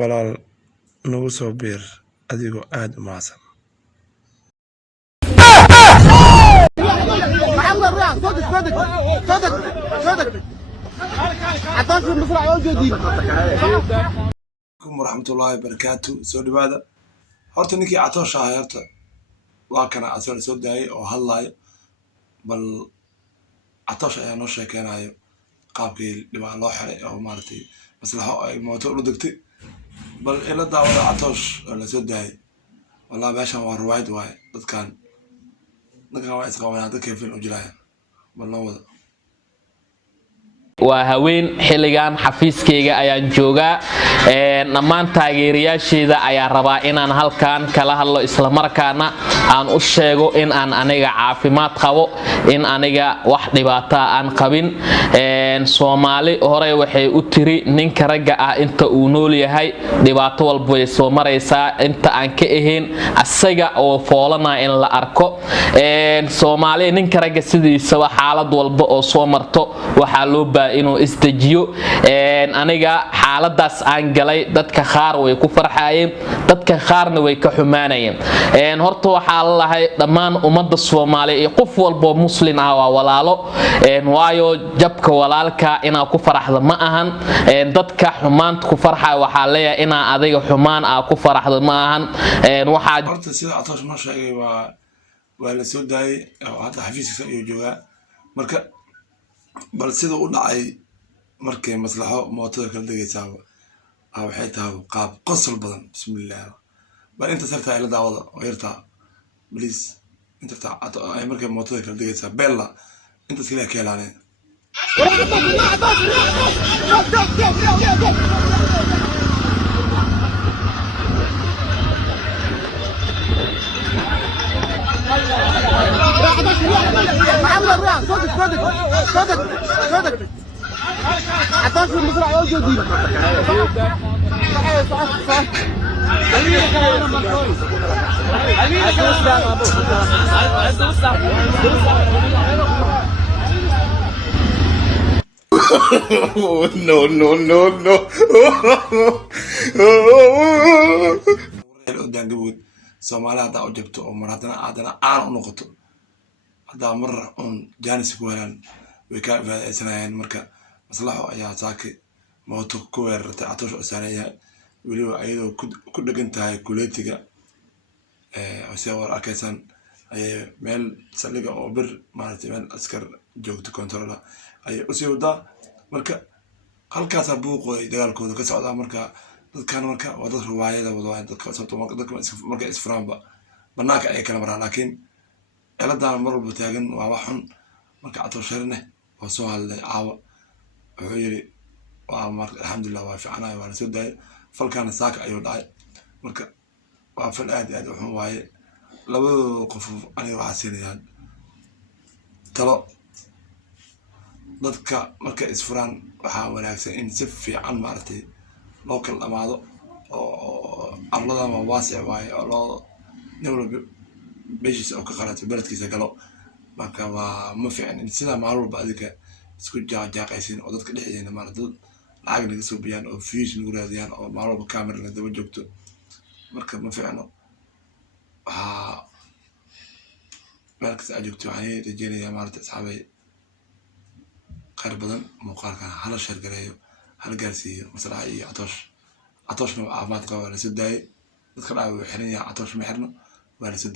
walaal nagu soo biir adigoo aad u mahadsan. Warahmatullahi wabarakatuh. Soo dhawaada. Horta ninkii Catoosh ah horta waa kana asal soo daayay oo hadlaayo bal Catoosh ayaa noo sheekeynayo qaabkii dhibaa loo xiray oo maartay maslaxo ay mooto u degtay bal ila daawada Catoosh oo la soo daayay wallahi meeshan waa ruwaayad waay dadkan waa isqabanaa dadka film u jiraan bal noo wada waa haween xilligan xafiiskeyga ayaan joogaa dhammaan taageerayaasheeda ayaa rabaa inaan halkan kala hadlo isla markaana aan u sheego in aan aniga caafimaad qabo in aniga wax dhibaato aan qabin Soomaali hore waxay u tiri ninka ragga ah inta uu nool yahay dhibaato walba way soo maraysaa inta aan ka ahayn asaga oo foolana in la arko Soomaali ninka ragga sidiisa xaalad walba oo soo marto waxa loo inuu isdajiyo aniga xaaladaas aan galay dadka qaar way ku farxayeen dadka qaarna way ka xumaanayeen horta waxa la lahay dhamaan umada Soomaaliyeed iyo qof walba muslim ah waa walaalo waayo jabka walaalka ina ku faraxdo ma ahan dadka xumaanta ku farxay waxa leeyahay ina adiga xumaan ah ku faraxdo ma ahan waxa horta sida Catoosh ma sheegay waa la soo daayay oo hadda xafiiska iyo jooga marka bal sida u dhacay markay maslaxo mootada kala degaysaa waxay tahay qaab qosol badan bismillaah bal inta sarta ila daawada oo yarta please inta ay markay mootada kala degaysaa bella inta sila ka helaneen عطاش المزرعة وجودي no قدام قبول Soomaaliya hada u jabto oo maradana aan u noqoto hada mar on jaanis ku helan way ka faa'iideysanayaan marka maslaxo ayaa saaki mooto ku weerartay Catoosh oo saaraya waliba ayadoo ku dhagan tahay kuleetiga oo war arkaysan ay meel saliga oo bir maartay meel askar joogto control ay u sii wada marka halkaas buuqoy dagaalkooda ka socda marka dadkan marka waa dad ruwaayada wada dadka sababtoo marka isfraanba banaanka ay kala maraan laakiin ciladan mar walba taagan waa wax xun marka Catoosh oo soo hadlay caawa wuxuu yiri waa mar alxamdulillah waa fiicanahay waa soo daayay falkan saaka ayuu dhacay marka waa fal aad u xun waaye labada qof aniga waxa siinayaan talo dadka marka isfraan waxa wanaagsan in si fiican maartay loo kala dhamaado oo arlada ma waasic waaye oo loo newlo beeshis oo ka qarato beledkiisa galo marka waa ma fiicin sida maal walba adiga isku jaaqaysin oo dadka dhexdeena maartay lacag naga soo biyaan oo fiis lagu raadiyaan oo maal walba camera la daba joogto marka ma fiicno marka joogto waxay rajeenayaan maartay asxaabay qaar badan muuqaalka hala share gareeyo hal gaarsiiyo maslaxa iyo Catooshna caafimaad qaba la soo daayay dadka dhaawac xiran yahay Catoosh ma xirno waa la soo